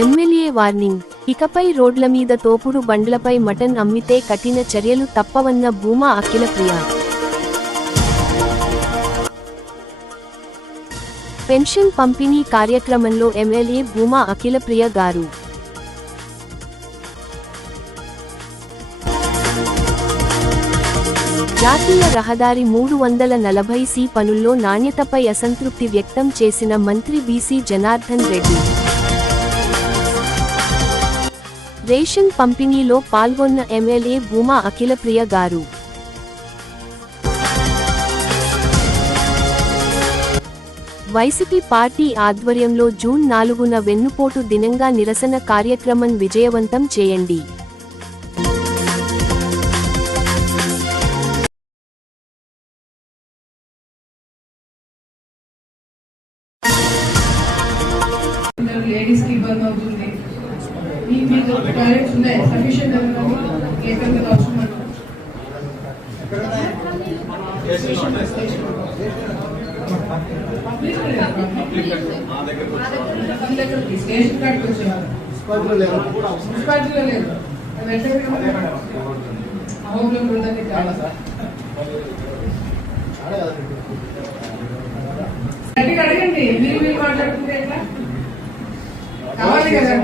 MLA warning, ఇకపై రోడ్ల మీద తోపుడు బండ్లపై మటన్ అమ్మితే కఠిన చర్యలు తప్పవన్న భూమా అఖిలప్రియ. పెన్షన్ పంపిణీ కార్యక్రమంలో ఎమ్మెల్యే భూమా అఖిలప్రియ గారు జాతీయ రహదారి 340C పనుల్లో నాణ్యతపై అసంతృప్తి వ్యక్తం చేసిన మంత్రి బీసీ జనార్దన్ రెడ్డి. రేషన్ పంపిణీలో పాల్గొన్న ఎమ్మెల్యే భూమా అఖిలప్రియ గారు వైసీపీ పార్టీ ఆధ్వర్యంలో జూన్ 4న వెన్నుపోటు దినంగా నిరసన కార్యక్రమం విజయవంతం చేయండి. లేడీస్ కి ఇబ్బంది అవుతుంది. మీకు టాయిలెట్స్ ఉన్నాయి సఫిషియెంట్ ఏకంగా అవసరం స్టేషన్ కార్డుకి వచ్చేవారు మున్సిపాలిటీలో లేదు హోంలో కూడా గట్టిగా అడగండి. మీరు మాట్లాడుకుంటే ఎట్లా కావాలి కదా.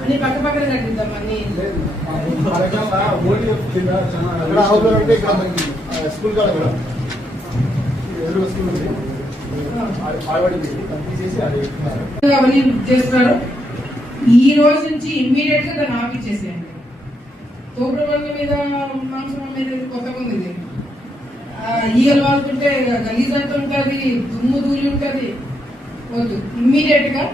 అన్ని పక్క పక్కన కట్టిద్దాం. అన్ని స్కూల్ అవన్నీ చేస్తున్నారు. ఈ రోజు నుంచి ఇమ్మీడియట్ గా దాన్ని ఆపిచ్చేసేయండి. తోపుడు బండ్ల మీద మాంసం మీద కొత్తగా ఉంది. ఇది ఈగలు వాళ్తుంటే గలీజ్ అంతా ఉంటుంది, దుమ్ము దూలి ఉంటుంది. వద్దు, ఇమ్మీడియట్ గా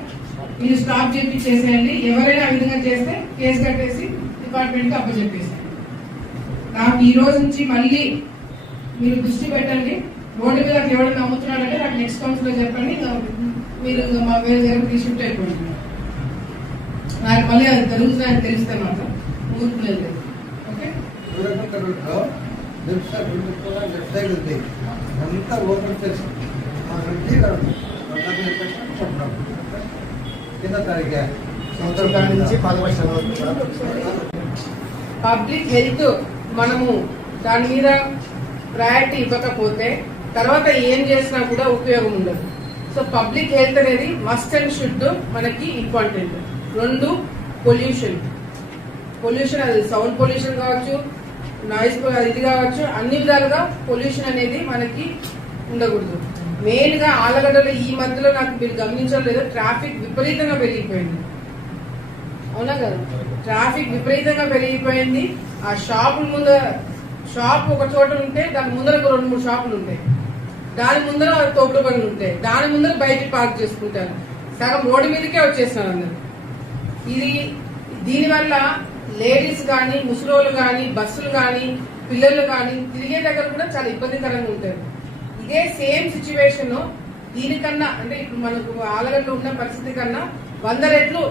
మీరు స్టాప్ చేసేయండి. ఎవరైనా ఆ విధంగా చేస్తే కేసు కట్టేసి డిపార్ట్మెంట్ కి అప్పచెప్పేసేయండి. నాకు ఈ రోజు నుంచి మళ్ళీ మీరు దృష్టి పెట్టండి. రోడ్డు మీద ఎవరైనా అమ్ముతున్నాడంటే నాకు నెక్స్ట్ కౌన్సిల్ లో చెప్పండి. మీరు మా వేరే దగ్గర షిఫ్ట్ అయిపోయింది. నాకు మళ్ళీ అది జరుగుతుందని తెలిస్తే మాత్రం ఊరుకునేది. ఓకే, అంతా ఓపెన్ చేసి కింద తారీఖు సంవత్సరం నుంచి 10 వర్షాలు పబ్లిక్ హెల్త్ మనము దాని మీద ప్రయారిటీ ఇవ్వకపోతే తర్వాత ఏం చేసినా కూడా ఉపయోగం ఉండదు. సో పబ్లిక్ హెల్త్ అనేది మస్ట్ అండ్ షుడ్ మనకి ఇంపార్టెంట్. 2 పొల్యూషన్ అది సౌండ్ పొల్యూషన్ కావచ్చు, నాయిస్ ఇది కావచ్చు, అన్ని విధాలుగా పొల్యూషన్ అనేది మనకి ఉండకూడదు. మెయిన్ గా ఆలగడ్డలో ఈ మధ్యలో నాకు మీరు గమనించడం లేదు, ట్రాఫిక్ విపరీతంగా పెరిగిపోయింది. అవునా కదా, ట్రాఫిక్ విపరీతంగా పెరిగిపోయింది. ఆ షాపుల ముందు షాప్ ఒక చోట ఉంటే దాని ముందర 2-3 షాపులు ఉంటాయి, దాని ముందర తోపుడు బండ్లు ఉంటాయి, దాని ముందర బయట పార్క్ చేసుకుంటారు. సగం రోడ్డు మీదకే వచ్చేస్తున్నారు అందరు. దీనివల్ల లేడీస్ కానీ, ముసలోళ్ళు కానీ, బస్సులు కానీ, పిల్లలు కానీ తిరిగే దగ్గర కూడా చాలా ఇబ్బందికరంగా ఉంటారు. ఇదే సేమ్ సిచ్యువేషన్ దీనికన్నా అంటే ఇప్పుడు మనకు ఆలగడ్డలో ఉన్న పరిస్థితి కన్నా 100 రెట్లు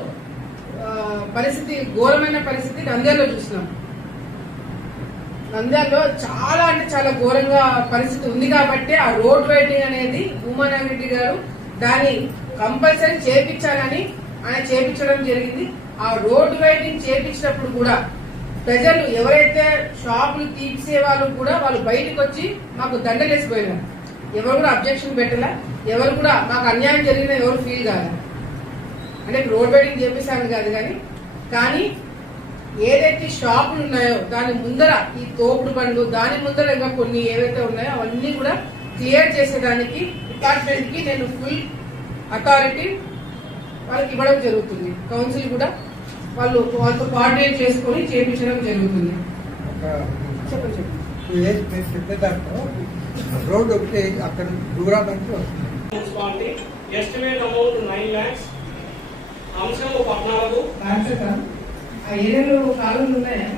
పరిస్థితి, ఘోరమైన పరిస్థితి నంద్యాలలో చూసినాం. నంద్యాలలో చాలా అంటే చాలా ఘోరంగా పరిస్థితి ఉంది. కాబట్టి ఆ రోడ్ వైడింగ్ అనేది భూమానారెడ్డి గారు దాన్ని కంపల్సరీ చేపించాలని ఆయన చేపించడం జరిగింది. ఆ రోడ్ వైడింగ్ చేపించినప్పుడు కూడా ప్రజలు ఎవరైతే షాపులు తీసే వాళ్ళు కూడా వాళ్ళు బయటకు వచ్చి మాకు దండలేసిపోయినారు. ఎవరు కూడా అబ్జెక్షన్ పెట్టాల, ఎవరు కూడా మాకు అన్యాయం జరిగిన ఎవరు ఫీల్ కాదు. అంటే రోడ్ వైడింగ్ చేపిస్తాను కాదు కానీ ఏదైతే షాపులు ఉన్నాయో దాని ముందర ఈ తోపుడు బండ్లు, దాని ముందర ఇంకా కొన్ని ఏవైతే ఉన్నాయో అవన్నీ కూడా క్లియర్ చేసేదానికి డిపార్ట్మెంట్ కి నేను ఫుల్ అథారిటీ వాళ్ళకి ఇవ్వడం జరుగుతుంది. కౌన్సిల్ కూడా వాళ్ళతో కోఆర్డినేట్ చేసుకుని చేయించడం జరుగుతుంది. చెప్పండి. రోడ్ ఒకటి అక్కడ దూరానికి మున్సిపాలిటీ ఎస్టిమేట్ అమౌంట్ 9 lakhs, అంశం 14. ఆ ఏరియాలో కాలువలు ఉన్నాయా?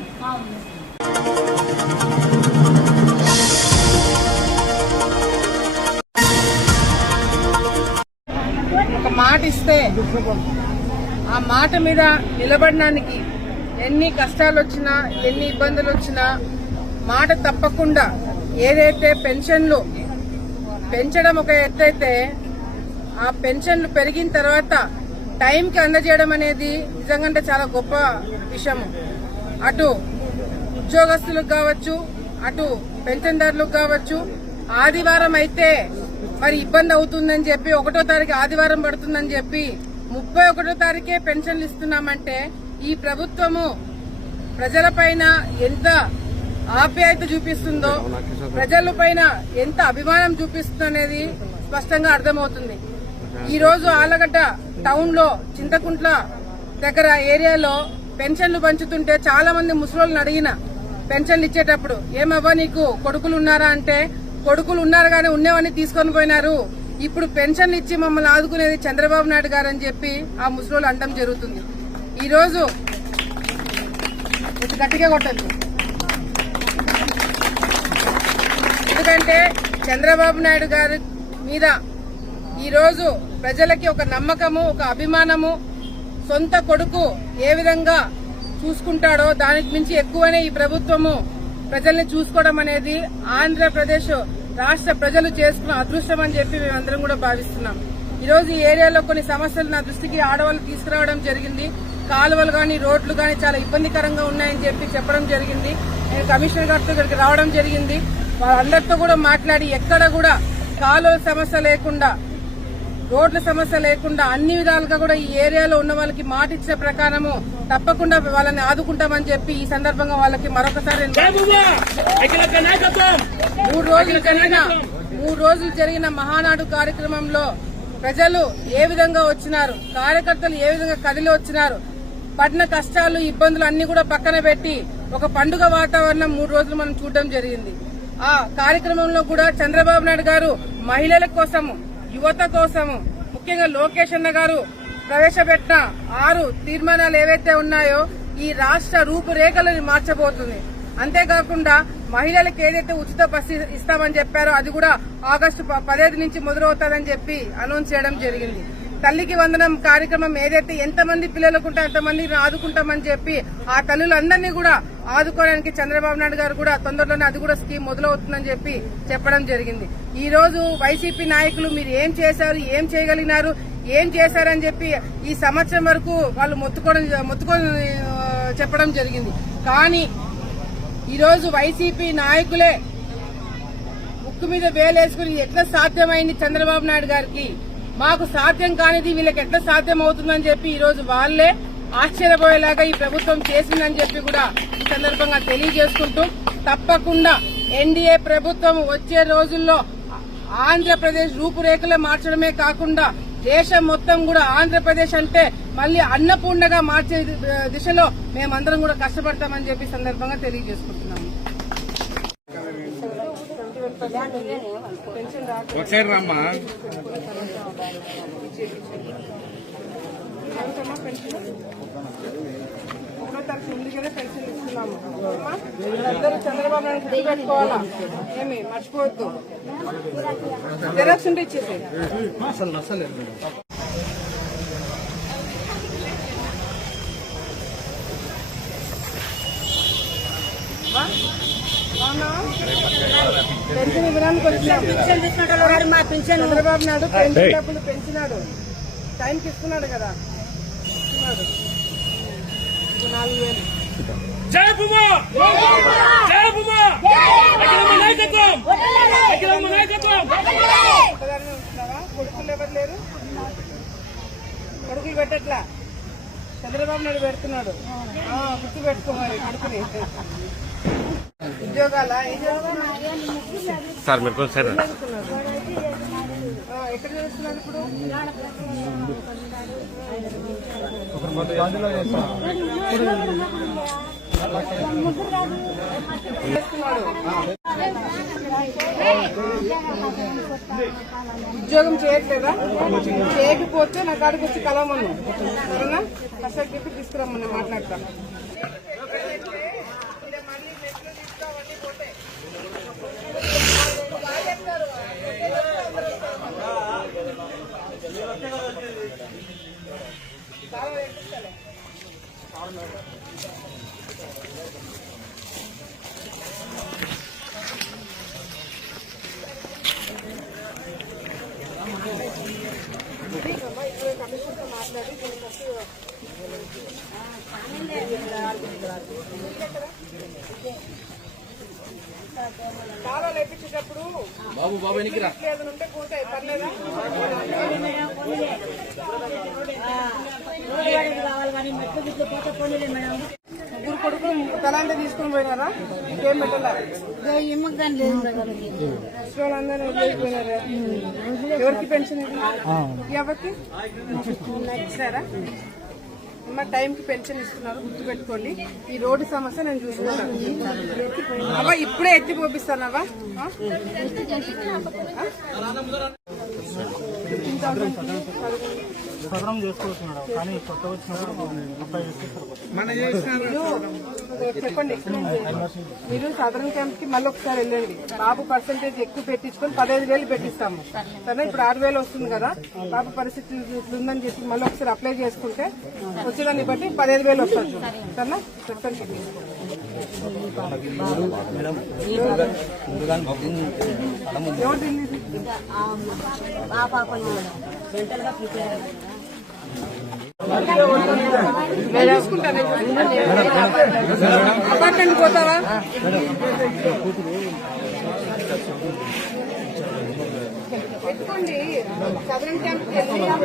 ఇస్తే ఆ మాట మీద నిలబడడానికి ఎన్ని కష్టాలు వచ్చినా ఎన్ని ఇబ్బందులు వచ్చినా మాట తప్పకుండా ఏదైతే పెన్షన్లు పెంచడం ఒక ఎత్తైతే ఆ పెన్షన్లు పెరిగిన తర్వాత టైంకి అందజేయడం అనేది నిజంగా చాలా గొప్ప విషయము. అటు ఉద్యోగస్తులకు కావచ్చు, అటు పెన్షన్దారులకు కావచ్చు. ఆదివారం అయితే మరి ఇబ్బంది అవుతుందని చెప్పి 1వ తారీఖు ఆదివారం పడుతుందని చెప్పి 31వ తారీఖే పెన్షన్లు ఇస్తున్నామంటే ఈ ప్రభుత్వము ప్రజలపైన ఎంత ఆప్యాయత చూపిస్తుందో, ప్రజల పైన ఎంత అభిమానం చూపిస్తుందో అనేది స్పష్టంగా అర్థమవుతుంది. ఈ రోజు ఆలగడ్డ టౌన్ లో చింతకుంట్ల దగ్గర ఏరియాలో పెన్షన్లు పంచుతుంటే చాలా మంది ముసలోళ్ళని అడిగిన పెన్షన్లు ఇచ్చేటప్పుడు, ఏమవ్వా నీకు కొడుకులు ఉన్నారా అంటే, కొడుకులు ఉన్నారు కానీ ఉన్నవన్నీ తీసుకొని పోయినారు, ఇప్పుడు పెన్షన్లు ఇచ్చి మమ్మల్ని ఆదుకునేది చంద్రబాబు నాయుడు గారు అని చెప్పి ఆ ముసలోళ్ళు అనడం జరుగుతుంది. ఈ రోజు గట్టిగా కొట్టద్దు, ఎందుకంటే చంద్రబాబు నాయుడు గారి మీద ఈ రోజు ప్రజలకి ఒక నమ్మకము, ఒక అభిమానము, సొంత కొడుకు ఏ విధంగా చూసుకుంటాడో దానికి మించి ఎక్కువనే ఈ ప్రభుత్వము ప్రజల్ని చూసుకోవడం అనేది ఆంధ్రప్రదేశ్ రాష్ట్ర ప్రజలు చేసుకున్న అదృష్టం అని చెప్పి మేమందరం కూడా భావిస్తున్నాం. ఈ రోజు ఈ ఏరియాలో కొన్ని సమస్యలు నా దృష్టికి ఆడవాళ్ళు తీసుకురావడం జరిగింది. కాలువలు గాని రోడ్లు గాని చాలా ఇబ్బందికరంగా ఉన్నాయని చెప్పి చెప్పడం జరిగింది. నేను కమిషనర్ గారితో ఇక్కడికి రావడం జరిగింది. వాళ్ళందరితో కూడా మాట్లాడి ఎక్కడ కూడా కాలువల సమస్య లేకుండా, రోడ్ల సమస్య లేకుండా అన్ని విధాలుగా కూడా ఈ ఏరియాలో ఉన్న వాళ్ళకి మాట ఇచ్చిన ప్రకారము తప్పకుండా వాళ్ళని ఆదుకుంటామని చెప్పి ఈ సందర్భంగా వాళ్ళకి మరొకసారి 3 రోజులు జరిగిన మహానాడు కార్యక్రమంలో ప్రజలు ఏ విధంగా వచ్చినారు, కార్యకర్తలు ఏ విధంగా కదిలి వచ్చినారు, పడిన కష్టాలు ఇబ్బందులు అన్ని కూడా పక్కన పెట్టి ఒక పండుగ వాతావరణం 3 రోజులు మనం చూడడం జరిగింది. ఆ కార్యక్రమంలో కూడా చంద్రబాబు నాయుడు గారు మహిళల కోసము, యువత కోసము, ముఖ్యంగా లోకేష్ అన్న గారు ప్రవేశపెట్టిన 6 తీర్మానాలు ఏవైతే ఉన్నాయో ఈ రాష్ట్ర రూపురేఖలను మార్చబోతుంది. అంతేకాకుండా మహిళలకు ఏదైతే ఉచిత బస్సు ఇస్తామని చెప్పారో అది కూడా ఆగస్టు 15 నుంచి మొదలవుతుందని చెప్పి అనౌన్స్ చేయడం జరిగింది. తల్లికి వందనం కార్యక్రమం ఏదైతే ఎంతమంది పిల్లలకు ఉంటే అంతమందిని ఆదుకుంటామని చెప్పి ఆ తల్లులందరినీ కూడా ఆదుకోవడానికి చంద్రబాబు నాయుడు గారు కూడా తొందరలోనే అది కూడా స్కీమ్ మొదలవుతుందని చెప్పి చెప్పడం జరిగింది. ఈ రోజు వైసీపీ నాయకులు మీరు ఏం చేశారు, ఏం చేయగలిగినారు, ఏం చేశారని చెప్పి ఈ సంవత్సరం వరకు వాళ్ళు మొత్తుకొని చెప్పడం జరిగింది. కానీ ఈ రోజు వైసీపీ నాయకులే ముక్కు మీద వేలేసుకుని ఎట్లా సాధ్యమైంది చంద్రబాబు నాయుడు గారికి, మాకు సాధ్యం కానిది వీళ్ళకి ఎట్లా సాధ్యం అవుతుందని చెప్పి ఈ రోజు వాళ్లే ఆశ్చర్యపోయేలాగా ఈ ప్రభుత్వం చేసిందని చెప్పి కూడా ఈ సందర్భంగా తెలియజేసుకుంటూ, తప్పకుండా ఎన్డీఏ ప్రభుత్వం వచ్చే రోజుల్లో ఆంధ్రప్రదేశ్ రూపురేఖలు మార్చడమే కాకుండా దేశం మొత్తం కూడా ఆంధ్రప్రదేశ్ అంటే మళ్లీ అన్నపూర్ణగా మార్చే దిశలో మేమందరం కూడా కష్టపడతామని చెప్పి సందర్భంగా తెలియజేసుకుంటున్నాము. ఒకసారి రమ్మా. ఉంది కదా పెన్షన్ ఇస్తున్నాము. అందరూ చంద్రబాబు నాయుడు గుర్తుపెట్టుకోవాలా, ఏమి మర్చిపోవద్దు. జెరాక్స్ ఉంటే ఇచ్చేసి పెన్షన్ ఇవ్వడానికి వచ్చినాడు చంద్రబాబు నాయుడు. పెన్షన్ డబ్బులు పెంచినాడు, టైంకి ఇస్తున్నాడు కదా, ఇస్తున్నాడు 4,000. జై భూమా, జై భూమా, అఖిలమ్మ నాయకత్వం, అఖిలమ్మ నాయకత్వం. కొడుకులు ఎవరు లేరు, కొడుకులు పెట్టట్లా, చంద్రబాబు నాయుడు పెడుతున్నాడు. గుర్తు పెట్టుకోవాలి కొడుకుని. ఉద్యోగాల ఏం చేస్తున్నారు సార్? మీరు కొంచెం ఎక్కడ చేస్తున్నారు ఇప్పుడు? ఉద్యోగం చేయట్లేదా? చేయకపోతే నా కాడికి వచ్చి కలవమను, సరేనా? కష్టాలు చెప్పి తీసుకురమ్మని మాట్లాడతాను. కాలాలు వేపించేటప్పుడు ఏదైనా ఉంటే పోతాయి, పర్లేదా? ముగ్గురు కొడుకులు తలాంటి తీసుకుని పోయినారా? ఇంకేం పెట్టాలా? వాళ్ళందరూ వదిలేసిపోయినారా? ఎవరికి పెన్షన్ ఎవరికి ఇచ్చినారా? అమ్మ టైంకి పెన్షన్ ఇస్తున్నారు, గుర్తుపెట్టుకోండి. ఈ రోడ్డు సమస్య నేను చూసుకుంటాను. అవ్వ ఇప్పుడే ఎత్తి పంపిస్తానవ్వా. చెప్పండి, మీరు సదరన్ క్యాంప్ కి మళ్ళీ ఒకసారి వెళ్ళండి. బాబు పర్సంటేజ్ ఎక్కువ పెట్టించుకొని 15,000 పెట్టిస్తాము సరే. ఇప్పుడు 6,000 వస్తుంది కదా, బాబు పరిస్థితి ఉందని చెప్పి మళ్ళీ ఒకసారి అప్లై చేసుకుంటే వచ్చేదాన్ని బట్టి 15,000 వస్తుంది సరేనా. చెప్పండి. అపార్ట్మెంట్ పోతావా? పెట్టుకోండి, సదరన్ క్యాంప్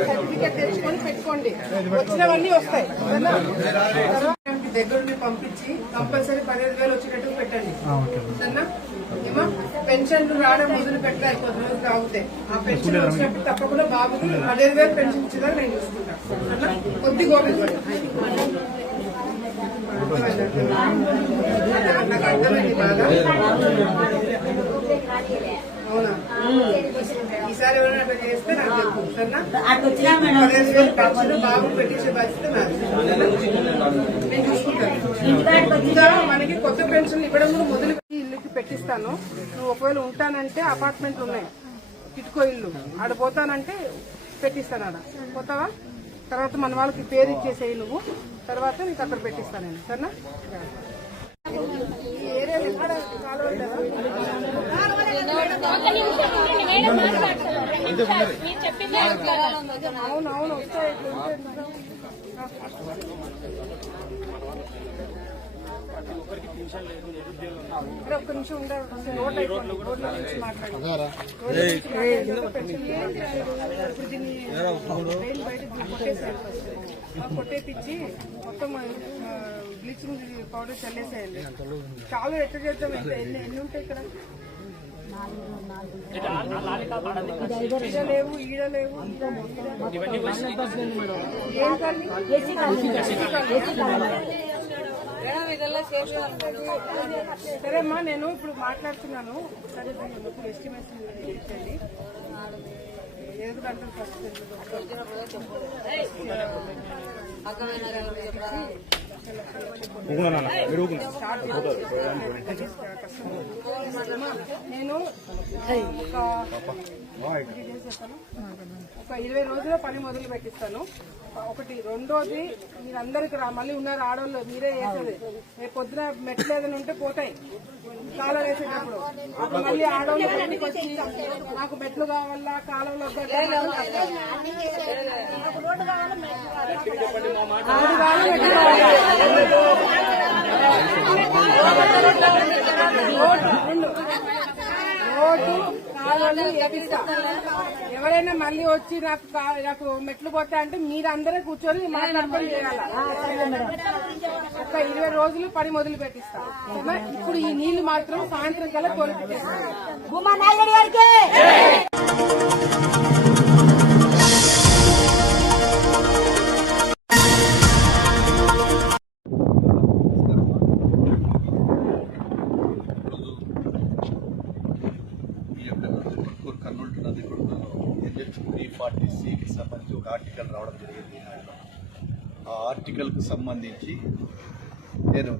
సర్టిఫికేట్ తెచ్చుకొని పెట్టుకోండి, వచ్చినవన్నీ వస్తాయి. దగ్గరుండి పంపించి కంపల్సరీ 15,000 వచ్చేటట్టు పెట్టండి సరేనా. ఏమో పెన్షన్లు రావడం మొదలు పెట్టలే, కొద్ది రోజులు ఆగుతాయి. ఆ పెన్షన్ వచ్చినప్పుడు తప్పకుండా బాబుకి 15,000 పెన్షన్ ఇచ్చేదాన్ని నేను చూసుకుంటాను సరేనా. కొద్దిగా నాకు అర్థమైంది బాగా. అవునా? ఈసారి ఎవరైనా అట్లా చేస్తే నాకు చెప్పు సరేనా. 15,000 పెన్షన్ బాబు పెట్టించే బాధ్యత నేను చూసుకుంటాను. ఇంకా మనకి కొత్త పెన్షన్ ఇవ్వడం కూడా మొదలు ఇల్లుకి పెట్టిస్తాను. నువ్వు ఒకవేళ ఉంటానంటే అపార్ట్మెంట్లు ఉన్నాయి, కిట్కో ఇల్లు, ఆడ పోతానంటే పెట్టిస్తాను. ఆడ పోతావా? తర్వాత మన వాళ్ళకి పేరు ఇచ్చేసేయి నువ్వు, తర్వాత నీకు అక్కడ పెట్టిస్తాను నేను సరేనా. ఈ ఏరియాలో ఎక్కడ కాలువలు లేవా? అవునవును వస్తాయి. ఒక్క నిమిషం ఉండాలి, నోట్ అయిపోయింది. రోడ్ల నుంచి మాట్లాడారు కొట్టేపిచ్చి మొత్తం బ్లీచింగ్ పౌడర్ చల్లేసేయండి. చాలా ఎట్లా చేద్దాం, ఎన్ని ఉంటాయి ఇక్కడ? లేవు, ఈడ లేవు. ఏం కానీ సరేమ్మా, నేను ఇప్పుడు మాట్లాడుతున్నాను. సరే ఎస్టిమేషన్ చేయండి. ఏదో అంటారు ఫస్ట్ నేను ఒక 20 రోజుల్లో పని మొదలు పెట్టిస్తాను. ఒకటి. రెండోది, మీరందరికి మళ్ళీ ఉన్నారు ఆడవాళ్ళు, మీరే వేసేది. రేపు పొద్దున మెట్లు ఏదైనా ఉంటే పోతాయి కాలువ వేసేటప్పుడు. అప్పుడు మళ్ళీ ఆడవాళ్ళు బయటకు వచ్చి నాకు మెట్లు కావాలా, కాలువలో రోడ్డు కాలువలు వేపిస్తా. ఎవరైనా మళ్ళీ వచ్చి నాకు మెట్లు పోతా అంటే మీరందరూ కూర్చొని మాట్లాడుకొని చేయాలి. ఒక 20 రోజులు పని మొదలు పెట్టిస్తా. ఇప్పుడు ఈ నీళ్లు మాత్రం సాయంత్రం కల్లా తోలిపెట్టేస్తాను. కర్నూలు టు నదికొండలో NH-340C సంబంధించి ఒక ఆర్టికల్ రావడం జరిగింది. ఆ ఆర్టికల్కు సంబంధించి నేను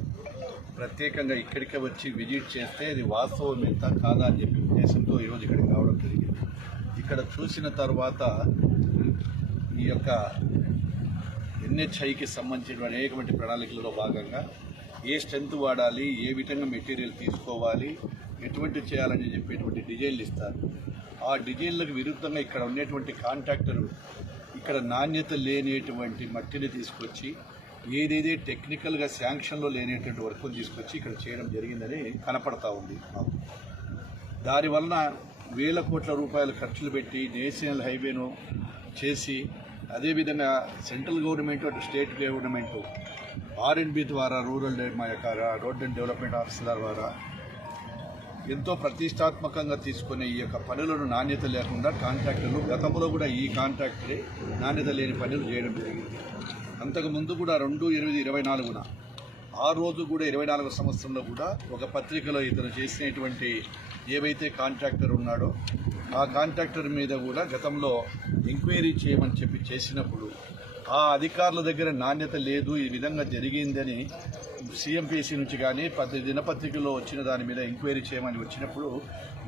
ప్రత్యేకంగా ఇక్కడికే వచ్చి విజిట్ చేస్తే ఇది వాస్తవం ఎంత కాదా అని చెప్పి ఉద్దేశంతో ఈరోజు ఇక్కడికి రావడం జరిగింది. ఇక్కడ చూసిన తర్వాత ఈ యొక్క NHIకి సంబంధించిన అనేకమైన ప్రణాళికలలో భాగంగా ఏ స్ట్రెంత్ వాడాలి, ఏ విధంగా మెటీరియల్ తీసుకోవాలి, ఎటువంటి చేయాలని చెప్పేటువంటి డిజైన్లు ఇస్తారు. ఆ డిజైన్లకు విరుద్ధంగా ఇక్కడ ఉండేటువంటి కాంట్రాక్టరు ఇక్కడ నాణ్యత లేనిటువంటి మట్టిని తీసుకొచ్చి ఏదైతే టెక్నికల్గా శాంక్షన్లో లేనటువంటి వర్కులు తీసుకొచ్చి ఇక్కడ చేయడం జరిగిందని కనపడతా ఉంది మాకు. దానివలన వేల కోట్ల రూపాయలు ఖర్చులు పెట్టి నేషనల్ హైవేను చేసి అదేవిధంగా సెంట్రల్ గవర్నమెంట్ అటు స్టేట్ గవర్నమెంట్ R&B ద్వారా రూరల్ మా యొక్క రోడ్ అండ్ డెవలప్మెంట్ ఆఫీసర్ ద్వారా ఎంతో ప్రతిష్టాత్మకంగా తీసుకునే ఈ యొక్క పనులను నాణ్యత లేకుండా కాంట్రాక్టర్లు గతంలో కూడా ఈ కాంట్రాక్టరే నాణ్యత లేని పనులు చేయడం జరిగింది. అంతకుముందు కూడా 2/8/24 ఆ రోజు కూడా 24వ సంవత్సరంలో కూడా ఒక పత్రికలో ఇతను చేసినటువంటి ఏవైతే కాంట్రాక్టర్ ఉన్నాడో ఆ కాంట్రాక్టర్ మీద కూడా గతంలో ఎంక్వైరీ చేయమని చెప్పి చేసినప్పుడు ఆ అధికారుల దగ్గర నాణ్యత లేదు, ఈ విధంగా జరిగిందని CMPC నుంచి కానీ దినపత్రికలో వచ్చిన దాని మీద ఎంక్వైరీ చేయమని వచ్చినప్పుడు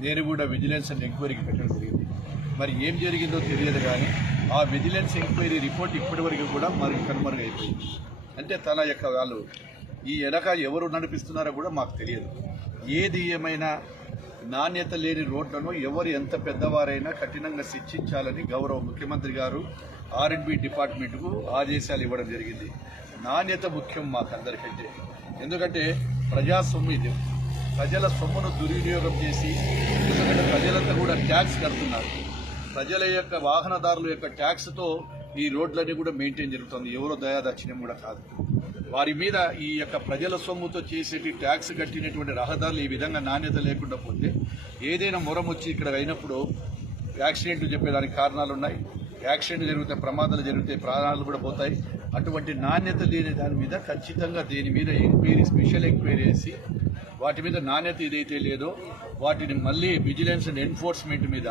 నేను కూడా విజిలెన్స్ అండ్ ఎంక్వైరీకి పెట్టడం జరిగింది. మరి ఏం జరిగిందో తెలియదు కానీ ఆ విజిలెన్స్ ఎంక్వైరీ రిపోర్ట్ ఇప్పటి వరకు కూడా కనుమరుగైపోయింది. అంటే తన యొక్క వాళ్ళు ఈ వెనక ఎవరు నడిపిస్తున్నారో కూడా మాకు తెలియదు. ఏది ఏమైనా నాణ్యత లేని రోడ్లను ఎవరు ఎంత పెద్దవారైనా కఠినంగా శిక్షించాలని గౌరవ ముఖ్యమంత్రి గారు R&B డిపార్ట్మెంట్కు ఆదేశాలు ఇవ్వడం జరిగింది. నాణ్యత ముఖ్యం మాకందరికంటే. ఎందుకంటే ప్రజాసొమ్ము ఇది, ప్రజల సొమ్మును దుర్వినియోగం చేసి ఎందుకంటే ప్రజలంతా కూడా ట్యాక్స్ కడుతున్నారు. ప్రజల యొక్క వాహనదారుల యొక్క ట్యాక్స్తో ఈ రోడ్లన్నీ కూడా మెయింటైన్ జరుగుతుంది. ఎవరో దయాదక్షిణ్యం కూడా కాదు. వారి మీద ఈ యొక్క ప్రజల సొమ్ముతో చేసేటి ట్యాక్స్ కట్టినటువంటి రహదారులు ఈ విధంగా నాణ్యత లేకుండా పోతే ఏదైనా మొరం వచ్చి ఇక్కడ అయినప్పుడు యాక్సిడెంట్లు చెప్పేదానికి కారణాలు ఉన్నాయి. యాక్సిడెంట్ జరిగితే ప్రమాదాలు జరిగితే ప్రాణాలు కూడా పోతాయి. అటువంటి నాణ్యత లేని దాని మీద ఖచ్చితంగా దీని మీద ఎంక్వైరీ, స్పెషల్ ఎంక్వైరీ చేసి వాటి మీద నాణ్యత ఏదైతే లేదో వాటిని మళ్ళీ విజిలెన్స్ అండ్ ఎన్ఫోర్స్మెంట్ మీద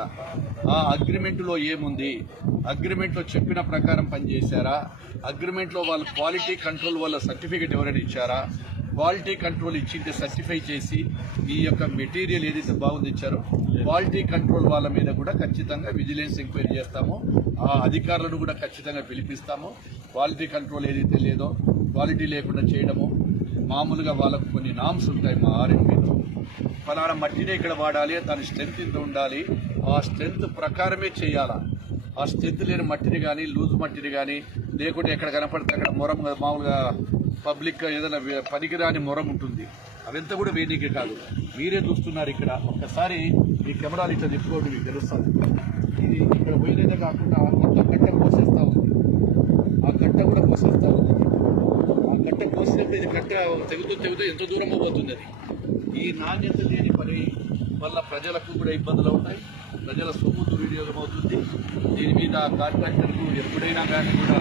ఆ అగ్రిమెంట్లో ఏముంది, అగ్రిమెంట్లో చెప్పిన ప్రకారం పనిచేశారా, అగ్రిమెంట్లో వాళ్ళు క్వాలిటీ కంట్రోల్ వాళ్ళ సర్టిఫికేట్ ఎవరైనా ఇచ్చారా, క్వాలిటీ కంట్రోల్ ఇచ్చింటే సర్టిఫై చేసి ఈ యొక్క మెటీరియల్ ఏదైతే బాగుంది ఇచ్చారో క్వాలిటీ కంట్రోల్ వాళ్ళ మీద కూడా ఖచ్చితంగా విజిలెన్స్ ఎంక్వైరీ చేస్తాము. ఆ అధికారులను కూడా ఖచ్చితంగా పిలిపిస్తాము. క్వాలిటీ కంట్రోల్ ఏదైతే లేదో క్వాలిటీ లేకుండా చేయడము, మామూలుగా వాళ్ళకు కొన్ని నామ్స్ ఉంటాయి మా R&Bలో, ఫలానా మట్టినే ఇక్కడ వాడాలి, దాని స్ట్రెంత్ ఇంత ఉండాలి, ఆ స్ట్రెంత్ ప్రకారమే చేయాలా. ఆ స్ట్రెంత్ లేని మట్టిని కానీ లూజ్ మట్టిని కానీ లేకుంటే ఎక్కడ కనపడితే అక్కడ మొరం, మామూలుగా పబ్లిక్ ఏదైనా పనికిరాని మొరం ఉంటుంది, అవంతా కూడా వేడికి కాదు. మీరే చూస్తున్నారు ఇక్కడ. ఒక్కసారి ఈ కెమెరాలు ఇట్లా తిప్పుకోండి, మీకు తెలుస్తుంది. ఇది ఇక్కడ పోయినదే కాకుండా మొత్తం కట్ట కోసేస్తూ ఉంది, ఆ కట్ట కూడా కోసేస్తూ ఉంది. ఆ కట్ట కోసినప్పుడు ఇది కట్ట తెగుతూ ఎంత దూరం పోతుంది. అది ఈ నాణ్యత లేని పని వల్ల ప్రజలకు కూడా ఇబ్బందులు అవుతాయి, ప్రజల సొమ్ము దుర్వినియోగం అవుతుంది. దీని మీద కాంట్రాక్టర్కు ఎప్పుడైనా కానీ కూడా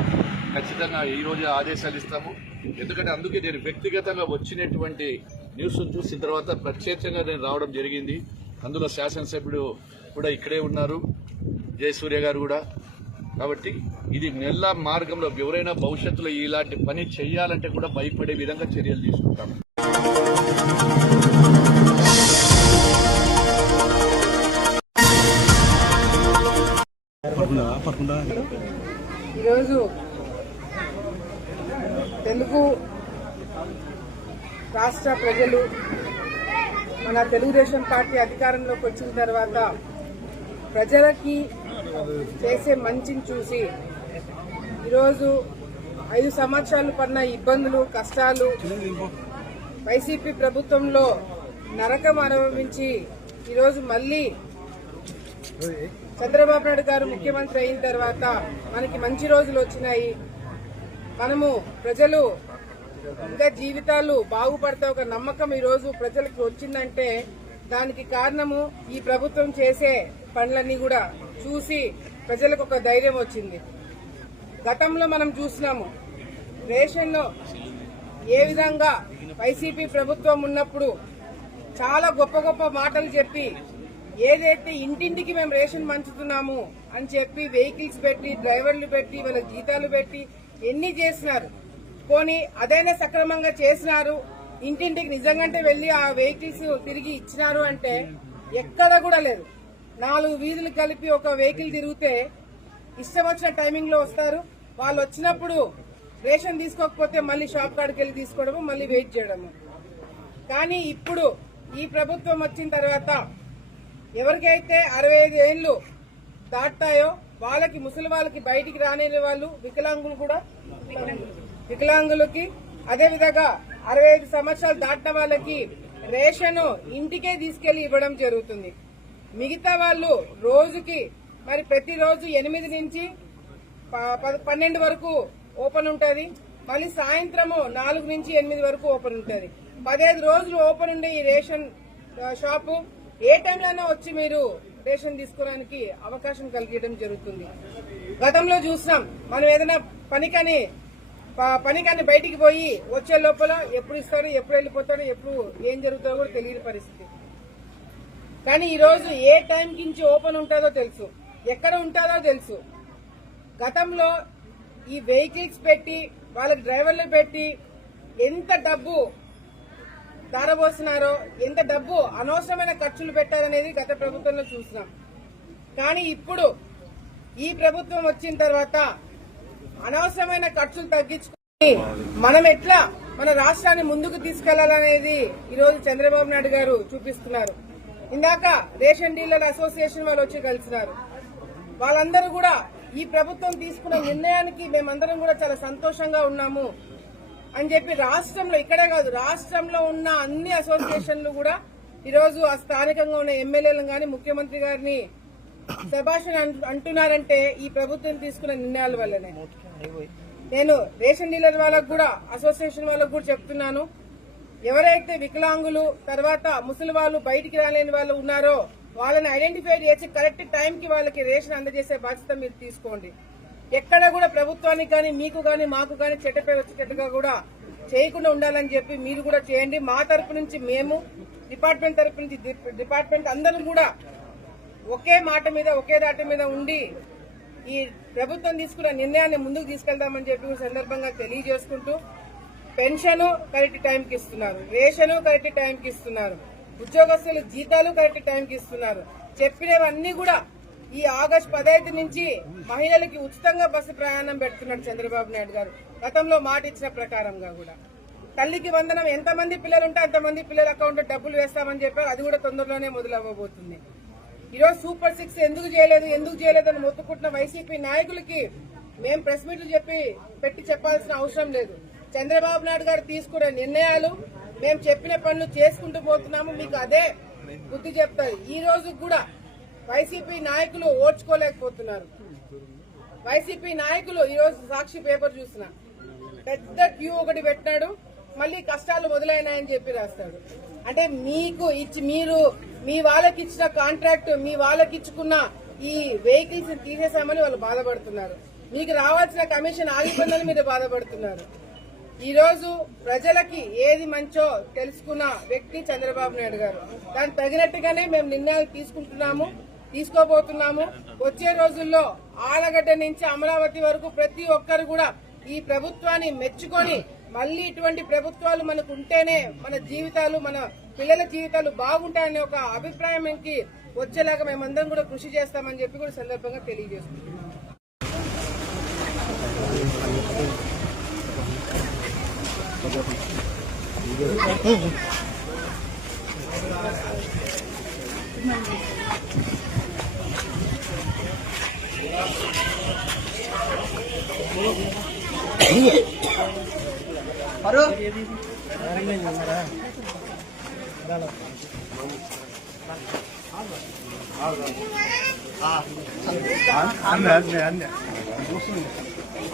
ఖచ్చితంగా ఈరోజు ఆదేశాలు ఇస్తాము. ఎందుకంటే అందుకే నేను వ్యక్తిగతంగా వచ్చినటువంటి న్యూస్ను చూసిన తర్వాత ప్రత్యేకంగా నేను రావడం జరిగింది. అందులో శాసనసభ్యుడు కూడా ఇక్కడే ఉన్నారు, జయసూర్య గారు కూడా. కాబట్టి ఇది నెల మార్గంలో ఎవరైనా భవిష్యత్తులో ఇలాంటి పని చేయాలంటే కూడా భయపడే విధంగా చర్యలు తీసుకుంటాము. ఈరోజు తెలుగు రాష్ట్ర ప్రజలు మన తెలుగుదేశం పార్టీ అధికారంలోకి వచ్చిన తర్వాత ప్రజలకి చేసే మంచిని చూసి ఈరోజు 5 సంవత్సరాలు పడిన ఇబ్బందులు, కష్టాలు, వైసీపీ ప్రభుత్వంలో నరకం అనుభవించి ఈరోజు మళ్ళీ చంద్రబాబు నాయుడు గారు ముఖ్యమంత్రి అయిన తర్వాత మనకి మంచి రోజులు వచ్చినాయి. మనము ప్రజలు ఇంకా జీవితాలు బాగుపడతాయి ఒక నమ్మకం ఈరోజు ప్రజలకు వచ్చిందంటే దానికి కారణము ఈ ప్రభుత్వం చేసే పనులన్నీ కూడా చూసి ప్రజలకు ఒక ధైర్యం వచ్చింది. గతంలో మనం చూసినాము రేషన్లో ఏ విధంగా వైసీపీ ప్రభుత్వం ఉన్నప్పుడు చాలా గొప్ప గొప్ప మాటలు చెప్పి ఏదైతే ఇంటింటికి మేము రేషన్ పంచుతున్నాము అని చెప్పి వెహికల్స్ పెట్టి, డ్రైవర్లు పెట్టి, వాళ్ళ జీతాలు పెట్టి ఎన్ని చేసినారు. పోనీ అదైనా సక్రమంగా చేసినారు, ఇంటింటికి నిజంగానే వెళ్లి ఆ వెహికల్స్ తిరిగి ఇచ్చినారు అంటే ఎక్కడ కూడా లేదు. 4 వీధులు కలిపి ఒక వెహికల్ తిరిగితే ఇష్టం వచ్చిన టైమింగ్ లో వస్తారు. వాళ్ళు వచ్చినప్పుడు రేషన్ తీసుకోకపోతే మళ్ళీ షాప్ కాడికి వెళ్లి తీసుకోవడము, మళ్ళీ వెయిట్ చేయడము. కానీ ఇప్పుడు ఈ ప్రభుత్వం వచ్చిన తర్వాత ఎవరికైతే 65 ఏళ్లు దాటాయో వాళ్ళకి, ముసలి వాళ్ళకి, బయటికి రాని వాళ్ళు, వికలాంగులు కూడా వికలాంగులకి, అదేవిధంగా 65 సంవత్సరాలు దాటిన వాళ్ళకి రేషన్ ఇంటికే తీసుకెళ్లి ఇవ్వడం జరుగుతుంది. మిగతా వాళ్ళు రోజుకి మరి ప్రతిరోజు 8 నుంచి 12 వరకు ఓపెన్ ఉంటుంది. మళ్ళీ సాయంత్రము 4 నుంచి 8 వరకు ఓపెన్ ఉంటుంది. 15 రోజులు ఓపెన్ ఉండే ఈ రేషన్ షాపు ఏ టైంలోనైనా వచ్చి మీరు రేషన్ తీసుకోవడానికి అవకాశం కలిగించడం జరుగుతుంది. గతంలో చూసినాం, మనం ఏదైనా పనికని బయటికి పోయి వచ్చే లోపల ఎప్పుడు ఇస్తాడో, ఎప్పుడు వెళ్ళిపోతాడో, ఎప్పుడు ఏం జరుగుతుందో కూడా తెలియని పరిస్థితి. కానీ ఈ రోజు ఏ టైంకి నుంచి ఓపెన్ ఉంటుందో తెలుసు, ఎక్కడ ఉంటుందో తెలుసు. గతంలో ఈ వెహికల్స్ పెట్టి వాళ్ళకి డ్రైవర్లు పెట్టి ఎంత డబ్బు దారబోసినారో, ఎంత డబ్బు అనవసరమైన ఖర్చులు పెట్టారనేది గత ప్రభుత్వంలో చూసినాం. కానీ ఇప్పుడు ఈ ప్రభుత్వం వచ్చిన తర్వాత అనవసరమైన ఖర్చులు తగ్గించుకుని మనం ఎట్లా మన రాష్ట్రాన్ని ముందుకు తీసుకెళ్లాలనేది ఈరోజు చంద్రబాబు నాయుడు గారు చూపిస్తున్నారు. ఇందాక రేషన్ డీలర్ అసోసియేషన్ వాళ్ళు వచ్చి కలిసినారు. వాళ్ళందరూ కూడా ఈ ప్రభుత్వం తీసుకున్న నిర్ణయానికి మేమందరం కూడా చాలా సంతోషంగా ఉన్నాము అని చెప్పి రాష్ట్రంలో, ఇక్కడే కాదు రాష్ట్రంలో ఉన్న అన్ని అసోసియేషన్లు కూడా ఈరోజు ఆ స్థానికంగా ఉన్న ఎమ్మెల్యేలను గాని ముఖ్యమంత్రి గారిని శభాషణ అంటున్నారంటే ఈ ప్రభుత్వం తీసుకున్న నిర్ణయాల వల్లనే. నేను రేషన్ డీలర్ వాళ్ళకు కూడా, అసోసియేషన్ వాళ్ళకు కూడా చెప్తున్నాను, ఎవరైతే వికలాంగులు తర్వాత ముసలి వాళ్ళు బయటికి రాలేని వాళ్ళు ఉన్నారో వాళ్ళని ఐడెంటిఫై చేసి కరెక్ట్ టైంకి వాళ్ళకి రేషన్ అందజేసే బాధ్యత మీరు తీసుకోండి. ఎక్కడ కూడా ప్రభుత్వానికి కానీ, మీకు కానీ, మాకు కానీ చెడ్డపై వచ్చేటట్టుగా కూడా చేయకుండా ఉండాలని చెప్పి మీరు కూడా చేయండి. మా తరపు నుంచి మేము, డిపార్ట్మెంట్ తరపు నుంచి డిపార్ట్మెంట్ అందరం కూడా ఒకే మాట మీద, ఒకే దాటి మీద ఉండి ఈ ప్రభుత్వం తీసుకున్న నిర్ణయాన్ని ముందుకు తీసుకెళ్దామని చెప్పి సందర్భంగా తెలియజేసుకుంటూ, పెన్షన్ కరెక్ట్ టైంకి ఇస్తున్నారు, రేషన్ కరెక్ట్ టైంకి ఇస్తున్నారు, ఉద్యోగస్తుల జీతాలు కరెక్ట్ టైంకి ఇస్తున్నారు. చెప్పినవన్నీ కూడా ఈ ఆగస్టు 15 నుంచి మహిళలకి ఉచితంగా బస్సు ప్రయాణం పెడుతున్నాడు చంద్రబాబు నాయుడు గారు. గతంలో మాట ఇచ్చిన ప్రకారంగా కూడా తల్లికి వందనం, ఎంతమంది పిల్లలు ఉంటే అంతమంది పిల్లల అకౌంట్లో డబ్బులు వేస్తామని చెప్పారు. అది కూడా తొందరలోనే మొదలవ్వబోతుంది. ఈరోజు సూపర్ 6 ఎందుకు చేయలేదు అని మొత్తుకుంటున్న వైసీపీ నాయకులకి మేము ప్రెస్ మీట్లు పెట్టి చెప్పాల్సిన అవసరం లేదు. చంద్రబాబు నాయుడు గారు తీసుకున్న నిర్ణయాలు, మేము చెప్పిన పనులు చేసుకుంటూ పోతున్నాము. మీకు అదే బుద్ధి చెప్తారు. ఈ రోజు కూడా వైసీపీ నాయకులు ఓర్చుకోలేకపోతున్నారు. వైసీపీ నాయకులు ఈరోజు సాక్షి పేపర్ చూసిన పెద్ద క్యూ ఒకటి పెట్టినాడు, మళ్ళీ కష్టాలు మొదలైనాయని చెప్పి రాస్తాడు. అంటే మీకు మీరు మీ వాళ్ళకి ఇచ్చిన కాంట్రాక్ట్, మీ వాళ్ళకి ఇచ్చుకున్న ఈ వెహికల్స్ తీసేసామని వాళ్ళు బాధపడుతున్నారు. మీకు రావాల్సిన కమిషన్ ఆగిపోయిందని మీరు బాధపడుతున్నారు. ఈ రోజు ప్రజలకి ఏది మంచో తెలుసుకున్న వ్యక్తి చంద్రబాబు నాయుడు గారు. దానికి తగినట్టుగానే మేము నిర్ణయాలు తీసుకోబోతున్నాము. వచ్చే రోజుల్లో ఆలగడ్డ నుంచి అమరావతి వరకు ప్రతి ఒక్కరు కూడా ఈ ప్రభుత్వాన్ని మెచ్చుకొని మళ్లీ ఇటువంటి ప్రభుత్వాలు మనకు ఉంటేనే మన జీవితాలు, మన పిల్లల జీవితాలు బాగుంటాయనే ఒక అభిప్రాయంకి వచ్చేలాగా మేమందరం కూడా కృషి చేస్తామని చెప్పి కూడా సందర్భంగా తెలియజేస్తున్నాం.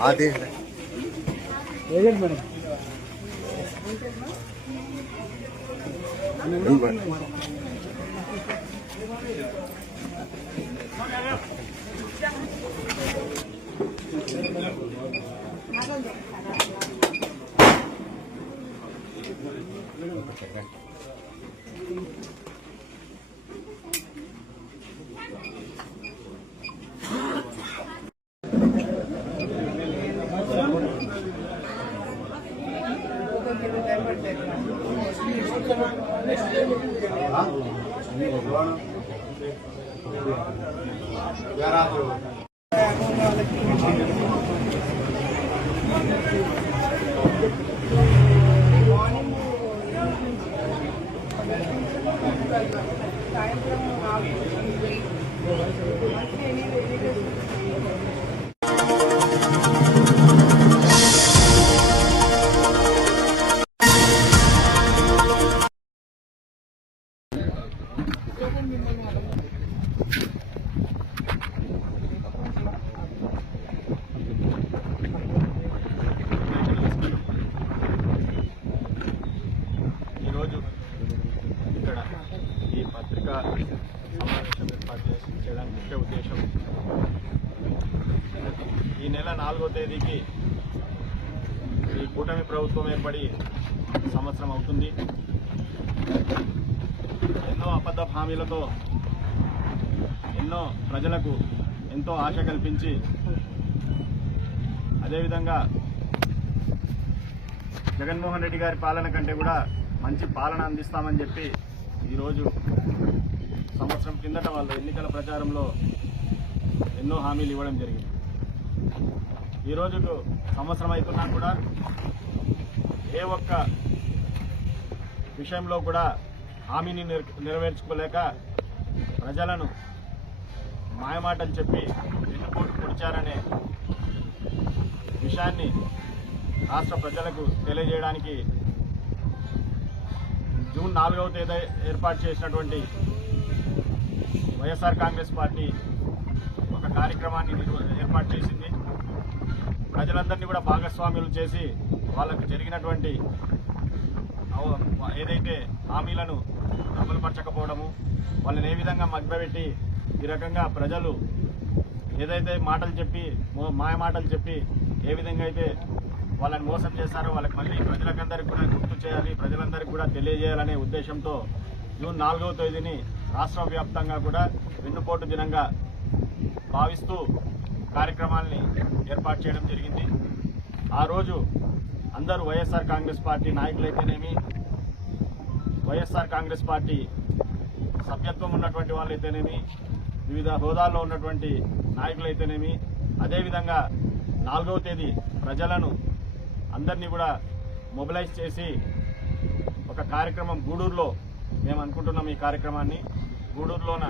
అదే మేడం ఈరోజు ఇక్కడ ఈ పత్రికా సమావేశం ఏర్పాటు చేయడానికి ముఖ్య ఉద్దేశం, ఈ నెల 4వ తేదీకి ఈ కూటమి ప్రభుత్వం ఏర్పడి సంవత్సరం అవుతుంది. ఎన్నో అబద్ధ హామీలతో ఎన్నో ప్రజలకు ఎంతో ఆశ కల్పించి, అదేవిధంగా జగన్మోహన్ రెడ్డి గారి పాలన కంటే కూడా మంచి పాలన అందిస్తామని చెప్పి ఈరోజు సంవత్సరం కిందట వాళ్ళు ఎన్నికల ప్రచారంలో ఎన్నో హామీలు ఇవ్వడం జరిగింది. ఈరోజు సంవత్సరం అవుతున్నా కూడా ఏ ఒక్క విషయంలో కూడా హామీని నెరవేర్చుకోలేక ప్రజలను మాయమాటలు చెప్పి వెన్నుపోటు పొడిచారనే విషయాన్ని రాష్ట్ర ప్రజలకు తెలియజేయడానికి జూన్ 4వ తేదీ ఏర్పాటు చేసినటువంటి వైఎస్ఆర్ కాంగ్రెస్ పార్టీ ఒక కార్యక్రమాన్ని ఏర్పాటు చేసింది. ప్రజలందరినీ కూడా భాగస్వాములు చేసి వాళ్ళకు జరిగినటువంటి ఏదైతే హామీలను అమలుపరచకపోవడము, వాళ్ళని ఏ విధంగా మభ్యపెట్టి ఈ రకంగా ప్రజలు ఏదైతే మాటలు చెప్పి మాయమాటలు చెప్పి ఏ విధంగా అయితే వాళ్ళని మోసం చేశారో వాళ్ళకి మళ్ళీ ప్రజలకందరికీ కూడా గుర్తు చేయాలి, ప్రజలందరికీ కూడా తెలియజేయాలనే ఉద్దేశంతో జూన్ 4వ తేదీని రాష్ట్ర వ్యాప్తంగా కూడా వెన్నుపోటు దినంగా భావిస్తూ కార్యక్రమాల్ని ఏర్పాటు చేయడం జరిగింది. ఆ రోజు అందరూ వైఎస్ఆర్ కాంగ్రెస్ పార్టీ నాయకులైతేనేమి, వైఎస్ఆర్ కాంగ్రెస్ పార్టీ సభ్యత్వం ఉన్నటువంటి వాళ్ళైతేనేమి, వివిధ హోదాల్లో ఉన్నటువంటి నాయకులైతేనేమి, అదేవిధంగా 4వ తేదీ ప్రజలను అందరినీ కూడా మొబిలైజ్ చేసి ఒక కార్యక్రమం గూడూరులో మేము అనుకుంటున్నాం. ఈ కార్యక్రమాన్ని గూడూరులోన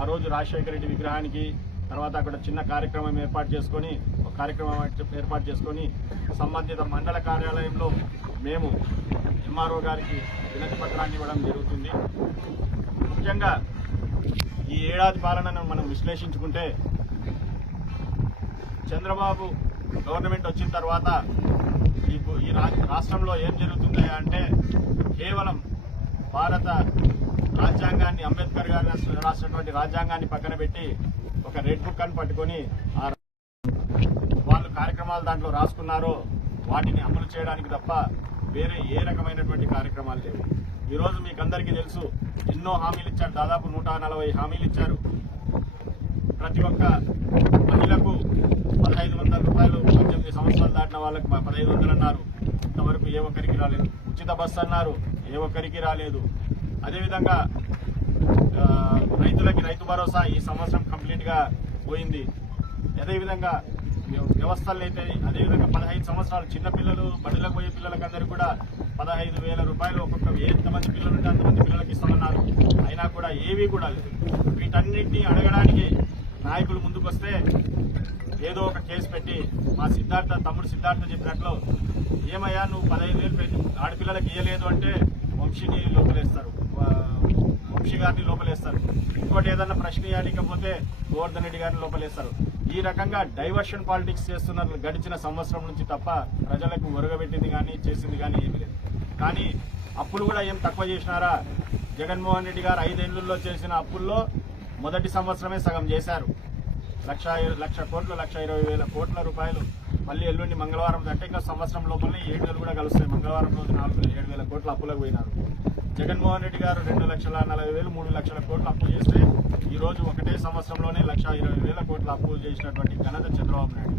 ఆ రోజు రాజశేఖర రెడ్డి విగ్రహానికి తర్వాత అక్కడ చిన్న కార్యక్రమం ఏర్పాటు చేసుకొని సంబంధిత మండల కార్యాలయంలో మేము ఎంఆర్ఓ గారికి వినతి పత్రాన్ని ఇవ్వడం జరుగుతుంది. ముఖ్యంగా ఈ ఏడాది పాలనను మనం విశ్లేషించుకుంటే, చంద్రబాబు గవర్నమెంట్ వచ్చిన తర్వాత ఈ రాష్ట్రంలో ఏం జరుగుతుంది అంటే, కేవలం భారత రాజ్యాంగాన్ని, అంబేద్కర్ గారు రాసినటువంటి రాజ్యాంగాన్ని పక్కన పెట్టి ఒక రెడ్ బుక్ అని పట్టుకొని వాళ్ళు కార్యక్రమాలు దాంట్లో రాసుకున్నారో వాటిని అమలు చేయడానికి తప్ప వేరే ఏ రకమైనటువంటి కార్యక్రమాలు లేవు. ఈరోజు మీకు అందరికీ తెలుసు, ఎన్నో హామీలు ఇచ్చారు, దాదాపు 140 హామీలు ఇచ్చారు. ప్రతి ఒక్క మహిళకు 1500 రూపాయలు, 18 సంవత్సరాలు దాటిన వాళ్ళకి 1500 అన్నారు, ఇంతవరకు ఏ ఒక్కరికి రాలేదు. ఉచిత బస్సు అన్నారు, ఏ ఒక్కరికి రాలేదు. అదేవిధంగా రైతులకి రైతు భరోసా ఈ సంవత్సరం కంప్లీట్గా పోయింది. అదేవిధంగా వ్యవస్థలు అయితే అదేవిధంగా 15 సంవత్సరాలు చిన్నపిల్లలు, బడిలకు పోయే పిల్లలకందరికీ కూడా 15,000 రూపాయలు ఒక్కొక్క ఎంతమంది పిల్లలు ఉంటే అంతమంది పిల్లలకి ఇస్తామన్నారు. అయినా కూడా ఏవీ కూడా లేదు. వీటన్నింటినీ అడగడానికి నాయకులు ముందుకు వస్తే ఏదో ఒక కేసు పెట్టి, మా తమ్ముడు సిద్ధార్థ చెప్పినట్లు, ఏమయ్యా నువ్వు 15,000 ఆడపిల్లలకి ఇయ్యలేదు అంటే వంశీని లోపలేస్తారు, వంశీ గారిని లోపలేస్తారు. ఇంకోటి ఏదన్నా ప్రశ్న ఇవ్వకపోతే గోవర్ధన్ రెడ్డి గారిని లోపలేస్తారు. ఈ రకంగా డైవర్షన్ పాలిటిక్స్ చేస్తున్నారు గడిచిన సంవత్సరం నుంచి తప్ప ప్రజలకు ఒరగబెట్టింది కానీ చేసింది కానీ ఏమీ లేదు. కానీ అప్పులు కూడా ఏం తక్కువ చేసినారా? జగన్మోహన్ రెడ్డి గారు 5 ఏళ్లలో చేసిన అప్పుల్లో మొదటి సంవత్సరమే సగం చేశారు. 1,00,000 కోట్లు, 1,20,000 కోట్ల రూపాయలు. మళ్ళీ ఎల్లుండి మంగళవారం అంటే ఇంకా సంవత్సరం లోపలనే 7 నెలలు కూడా కలుస్తాయి. మంగళవారం రోజు 7,000 కోట్ల అప్పులకు పోయినారు. జగన్మోహన్ రెడ్డి గారు 2,40,000, 3 లక్షల కోట్ల అప్పు చేస్తే ఈరోజు ఒకటే సంవత్సరంలోనే 1,20,000 కోట్ల అప్పులు చేసినటువంటి ఘనత చంద్రబాబు నాయుడు.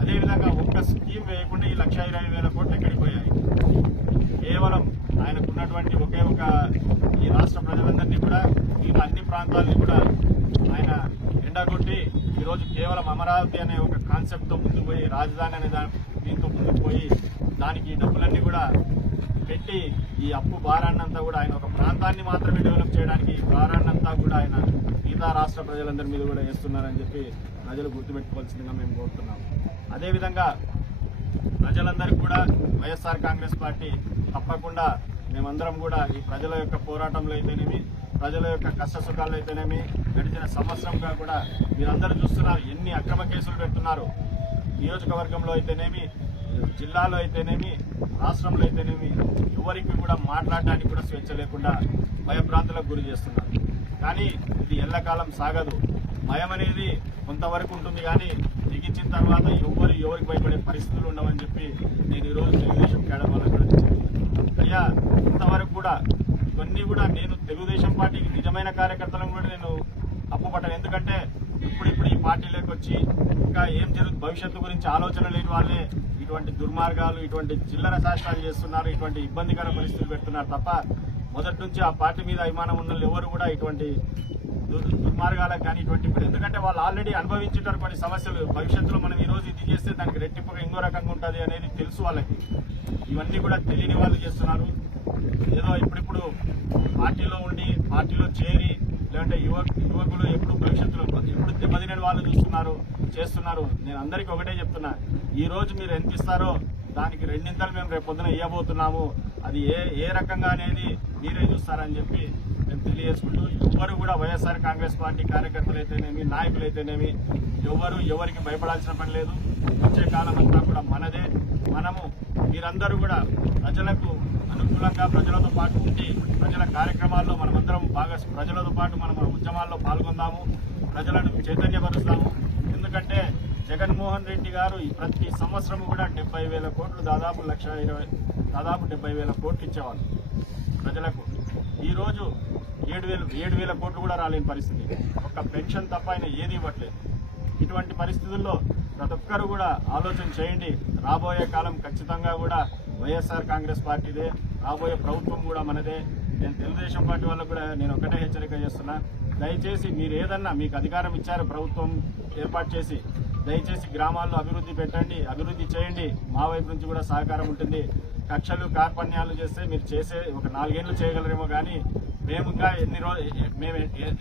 అదేవిధంగా ఒక్క స్కీమ్ వేయకుండా ఈ 1,20,000 కోట్లు ఎక్కడికి పోయాయి? కేవలం ఆయనకున్నటువంటి ఒకే ఒక ఈ రాష్ట్ర ప్రజలందరినీ కూడా, ఈ అన్ని ప్రాంతాలని కూడా ఆయన ఎండగొట్టి ఈరోజు కేవలం అమరావతి అనే ఒక కాన్సెప్ట్తో ముందుకు పోయి, రాజధాని అనే దీంతో ముందుకు పోయి దానికి డబ్బులన్నీ కూడా పెట్టి ఈ అప్పు భారాన్నంతా కూడా ఆయన ఒక ప్రాంతాన్ని మాత్రమే డెవలప్ చేయడానికి ఈ భారాన్నంతా కూడా ఆయన మిగతా రాష్ట్ర ప్రజలందరి మీద కూడా వేస్తున్నారని చెప్పి ప్రజలు గుర్తుపెట్టుకోవాల్సిందిగా మేము కోరుతున్నాము. అదేవిధంగా ప్రజలందరికీ కూడా వైఎస్ఆర్ కాంగ్రెస్ పార్టీ తప్పకుండా మేమందరం కూడా ఈ ప్రజల యొక్క పోరాటంలో అయితేనేమి, ప్రజల యొక్క కష్ట సుఖాలు అయితేనేమి, గడిచిన సంవత్సరంగా కూడా మీరందరూ చూస్తున్నారు ఎన్ని అక్రమ కేసులు పెడుతున్నారు. నియోజకవర్గంలో అయితేనేమి, జిల్లాలో అయితేనేమి, రాష్ట్రంలో అయితేనేమి ఎవరికి కూడా మాట్లాడడానికి కూడా స్వేచ్ఛ లేకుండా భయభ్రాంతులకు గురి చేస్తున్నారు. కానీ ఇది ఎల్లకాలం సాగదు. భయం అనేది కొంతవరకు ఉంటుంది, కానీ తెగించిన తర్వాత ఎవరికి భయపడే పరిస్థితులు ఉండవని చెప్పి నేను ఈరోజు తెలుగుదేశం కేడర్ వల్ల కూడా అయ్యా ఇంతవరకు కూడా ఇవన్నీ కూడా నేను తెలుగుదేశం పార్టీకి నిజమైన కార్యకర్తలను కూడా నేను తప్పుపట్టాను. ఎందుకంటే ఇప్పుడు ఈ పార్టీలోకి వచ్చి ఇంకా ఏం జరుగుతుంది భవిష్యత్తు గురించి ఆలోచన లేని వాళ్ళే ఇటువంటి దుర్మార్గాలు, ఇటువంటి చిల్లర శాస్త్రాలు చేస్తున్నారు, ఇటువంటి ఇబ్బందికర పరిస్థితులు పెడుతున్నారు తప్ప మొదటి నుంచి ఆ పార్టీ మీద అభిమానం ఉన్న వాళ్ళు ఎవరు కూడా ఇటువంటి దుర్మార్గాలకు కానీ ఇటువంటి ఎందుకంటే వాళ్ళు ఆల్రెడీ అనుభవించుంటారు కొన్ని సమస్యలు. భవిష్యత్తులో మనం ఈ రోజు ఇది చేస్తే దానికి రెట్టింపుగా ఇంకో రకంగా ఉంటుంది అనేది తెలుసు వాళ్ళకి. ఇవన్నీ కూడా తెలియని వాళ్ళు చేస్తున్నారు. ఏదో ఇప్పుడిప్పుడు పార్టీలో ఉండి పార్టీలో చేరి లేదంటే యువకులు ఎప్పుడు భవిష్యత్తులో ఎప్పుడు దెబ్బతినే వాళ్ళు చేస్తున్నారు. నేను అందరికీ ఒకటే చెప్తున్నా, ఈ రోజు మీరు ఎంత ఇస్తారో దానికి రెండింతలు మేము రేపు పొద్దున ఇవ్వబోతున్నాము. అది ఏ రకంగా అనేది మీరే చూస్తారని చెప్పి మేము తెలియజేసుకుంటూ ఎవరు కూడా వైఎస్ఆర్ కాంగ్రెస్ పార్టీ కార్యకర్తలు అయితేనేమి, నాయకులు అయితేనేమి ఎవరికి భయపడాల్సిన పని లేదు. వచ్చే కాలం అంతా కూడా మనదే. మనము మీరందరూ కూడా ప్రజలకు అనుకూలంగా ప్రజలతో పాటు ఉండి ప్రజల కార్యక్రమాల్లో మనమందరం బాగా ప్రజలతో పాటు మన ఉద్యమాల్లో పాల్గొందాము, ప్రజలను చైతన్యపరుస్తాము. ఎందుకంటే జగన్మోహన్ రెడ్డి గారు ప్రతి సంవత్సరం కూడా 70,000 కోట్లు దాదాపు 70,000 కోట్లు ఇచ్చేవాళ్ళు ప్రజలకు. ఈరోజు 7,000 కోట్లు కూడా రాలేని పరిస్థితి. ఒక్క పెన్షన్ తప్ప ఆయన ఏది ఇవ్వట్లేదు. ఇటువంటి పరిస్థితుల్లో ప్రతి ఒక్కరు కూడా ఆలోచన చేయండి. రాబోయే కాలం ఖచ్చితంగా కూడా వైఎస్ఆర్ కాంగ్రెస్ పార్టీదే, రాబోయే ప్రభుత్వం కూడా మనదే. నేను తెలుగుదేశం పార్టీ వాళ్ళకు కూడా నేను ఒకటే హెచ్చరిక చేస్తున్నా, దయచేసి మీరు ఏదన్నా మీకు అధికారం ఇచ్చారు ప్రభుత్వం ఏర్పాటు చేసి, దయచేసి గ్రామాల్లో అభివృద్ధి పెట్టండి, అభివృద్ధి చేయండి. మా వైపు నుంచి కూడా సహకారం ఉంటుంది. కక్షలు కార్పణ్యాలు చేస్తే మీరు చేసే ఒక 4 ఏళ్ళు చేయగలరేమో, కానీ మేము ఇంకా మేము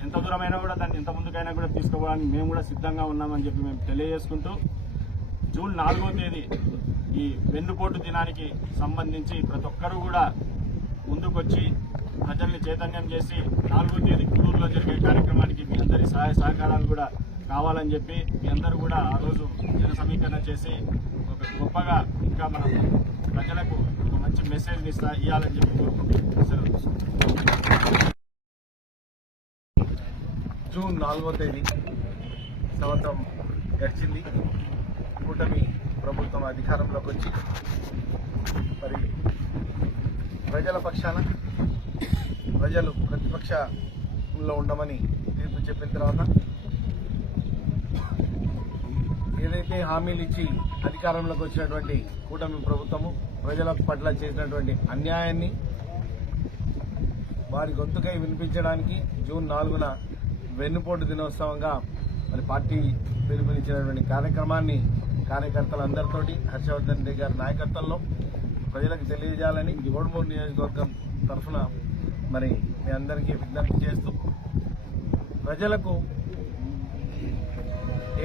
ఎంత దూరమైనా కూడా దాన్ని ఎంత ముందుకైనా కూడా తీసుకోవడానికి మేము కూడా సిద్ధంగా ఉన్నామని చెప్పి మేము తెలియజేసుకుంటూ, జూన్ 4వ తేదీ ఈ వెన్నుపోటు దినానికి సంబంధించి ప్రతి ఒక్కరూ కూడా ముందుకొచ్చి ప్రజల్ని చైతన్యం చేసి 4వ తేదీ కుదూరులో జరిగే కార్యక్రమానికి మీ అందరి సహాయ సహకారాలు కూడా కావాలని చెప్పి మీ అందరూ కూడా ఆ రోజు జన సమీకరణ చేసి ఒక గొప్పగా ఇంకా మనం ప్రజలకు ఒక మంచి మెసేజ్ ఇవ్వాలని చెప్పి జూన్ 4వ తేదీ సంవత్సరం గడిచింది. కూటమి ప్రభుత్వం అధికారంలోకి వచ్చి మరి ప్రజల పక్షాన ప్రజలు ప్రతిపక్షంలో ఉండమని తీర్పు చెప్పిన తర్వాత ఏదైతే హామీలు ఇచ్చి అధికారంలోకి వచ్చినటువంటి కూటమి ప్రభుత్వము ప్రజల పట్ల చేసినటువంటి అన్యాయాన్ని వారి గొంతుకై వినిపించడానికి జూన్ 4న వెన్నుపోటు దినోత్సవంగా మరి పార్టీ పిలుపునిచ్చినటువంటి కార్యక్రమాన్ని కార్యకర్తలందరితోటి హర్షవర్ధన్ రెడ్డి గారి నాయకత్వంలో ప్రజలకు తెలియజేయాలని కోడుమూరు నియోజకవర్గం తరఫున మరి మీ అందరికీ విజ్ఞప్తి చేస్తూ, ప్రజలకు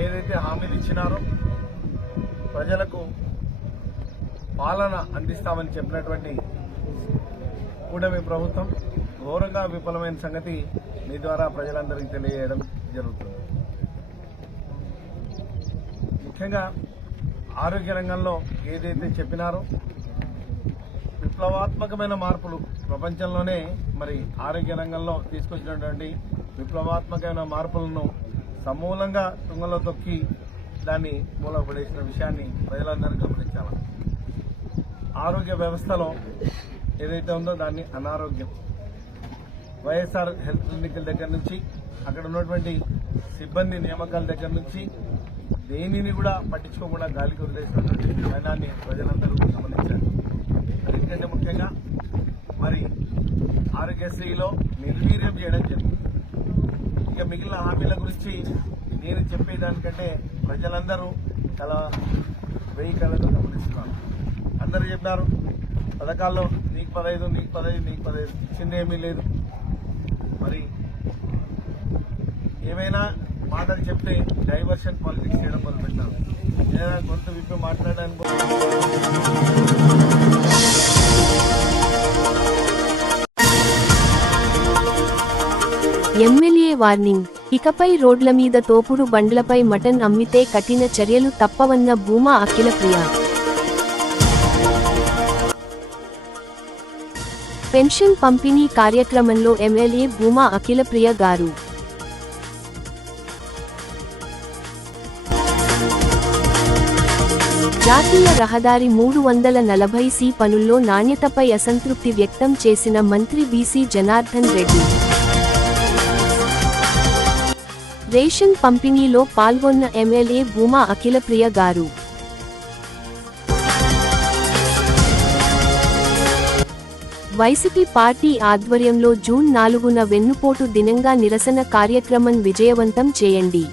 ఏదైతే హామీలు ఇచ్చినారో ప్రజలకు పాలన అందిస్తామని చెప్పినటువంటి కూటమి ప్రభుత్వం ఘోరంగా విఫలమైన సంగతి మీ ద్వారా ప్రజలందరికీ తెలియజేయడం జరుగుతుంది. ముఖ్యంగా ఆరోగ్య రంగంలో ఏదైతే చెప్పినారో విప్లవాత్మకమైన మార్పులు ప్రపంచంలోనే మరి ఆరోగ్య రంగంలో తీసుకొచ్చినటువంటి విప్లవాత్మకమైన మార్పులను సమూలంగా తుంగలో తొక్కి దాన్ని మూలపడేసిన విషయాన్ని ప్రజలందరూ గమనించాలి. ఆరోగ్య వ్యవస్థలో ఏదైతే ఉందో దాన్ని అనారోగ్యం, వైఎస్ఆర్ హెల్త్ క్లినికల్ దగ్గర నుంచి అక్కడ ఉన్నటువంటి సిబ్బంది నియామకాల దగ్గర నుంచి దేనిని కూడా పట్టించుకోకుండా గాలికి వదిలేసినటువంటి వైనాన్ని ప్రజలందరూ గమనించారు. ఎందుకంటే ముఖ్యంగా మరి ఆరోగ్యశ్రీలో నిర్వీర్యం చేయడం జరిగింది. ఇక మిగిలిన హామీల గురించి నేను చెప్పేదానికంటే ప్రజలందరూ చాలా వెయ్యి కళ్ళతో గమనిస్తున్నారు. అందరూ చెప్పినారు పథకాల్లో నీకు 15, నీకు 15, నీకు 15 ఇచ్చిందేమీ లేదు. మరి ఏమైనా మాటలు చెప్తే డైవర్షన్ పాలిటిక్స్ చేయడం మొదలుపెట్టినారు. ఏదైనా గొంతు విప్పి మాట్లాడడానికి ఎమ్మెల్యే వార్నింగ్, ఇకపై రోడ్ల మీద తోపుడు బండ్లపై మటన్ అమ్మితే కఠిన చర్యలు తప్పవన్న భూమా అఖిలప్రియ. పెన్షన్ పంపిణీ కార్యక్రమంలో ఎమ్మెల్యే భూమా అఖిలప్రియ గారు. జాతీయ రహదారి 340C పనుల్లో నాణ్యతపై అసంతృప్తి వ్యక్తం చేసిన మంత్రి బీసీ జనార్దన్ రెడ్డి. రేషన్ పంపిణీలో పాల్గొన్న ఎమ్మెల్యే భూమా అఖిలప్రియ గారు. వైసీపీ పార్టీ ఆధ్వర్యంలో జూన్ 4న వెన్నుపోటు దినంగా నిరసన కార్యక్రమం విజయవంతం చేయండి.